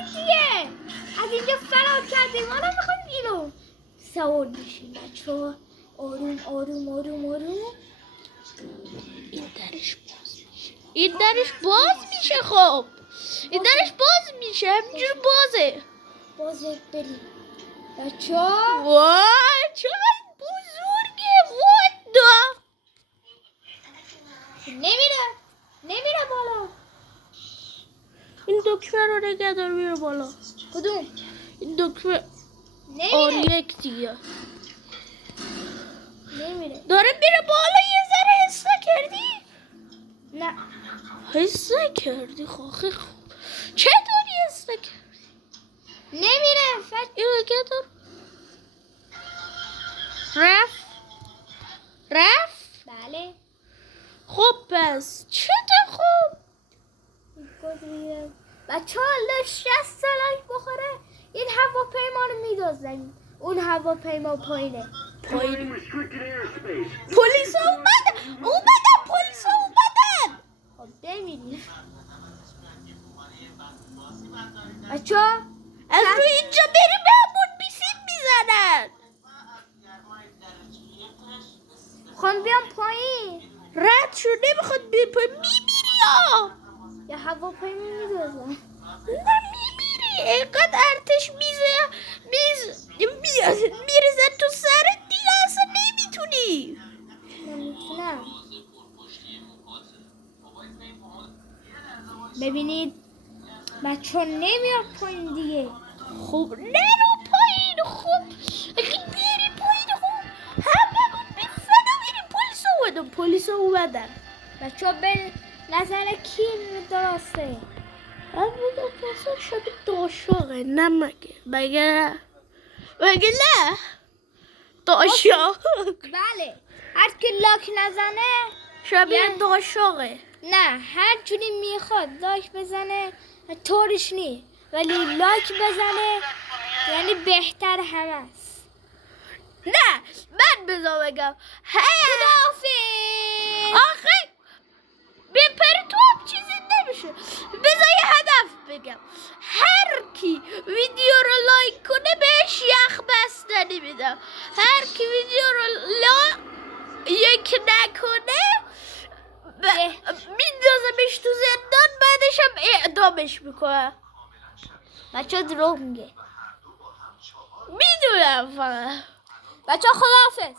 برید دیگه. از اینجا فرار کردیم، ما نمیخوایم اینو سوار بشیم. بچه ها آروم آروم آروم آروم. این درش باز میشه. این درش باز میشه. خب این درش باز میشه. همینجور بازه. بازه بریم بچه ها. وای چقدر بزرگه. وادا نمیره بالا. این دکمه رو نگه دار میره بالا. کدوم؟ این دکمه نمیره. یک دیگه نمیره. داره میره بالا. یه ذره حس نکردی؟ نه حس نکردی؟ خواهی خوب چطوری حس نکردی؟ نمیره. اینو نگه دار. رفت؟ بله. خب پس چطور خوب. بچه ها لش 60 لایک بخوره این هواپیما رو میدازن. اون هواپیما پایینه. پلیس اومدن. پلیس اومدن. خب ببینید بچه ها از روی اینجا بریم بهمون میسیم میزنن. خواهم بیام پایین. رد شو نمیخواد بیر پایین. میمیری یا یا هواپیما میدازن. نه میمیری. اینقدر ارتش میرزن تو سرت دیگه اصلا نمیتونی. نمیتونم. ببینید بچه ها نمیاد پایین دیگه. خب نرو پایین. خب اگه بیاری پایین خب همه به فنا میریم. پلیس اومدن. بچه ها به نظر کی درسته؟ همه اصلا شبیه داشاقه. نه مگه نه داشاق. بله هر کی لاک نزنه شبیه داشاقه. نه هر جوری میخواد لاک بزنه طورش نی، ولی لاک بزنه یعنی بهتر همه است. نه من بذار بگم. خداحافظ. آخه به پرتوب چیزی نمیشه. بذار یه هدف بگم. هر کی ویدیو رو لایک کنه بهش یخ بستنی میدم. هر کی ویدیو رو لایک نکنه میندازمش تو زندان. بعدش هم اعدامش میکنم. بچه ها دروغ میگه. میدونم فقط. بچه ها خداحافظ.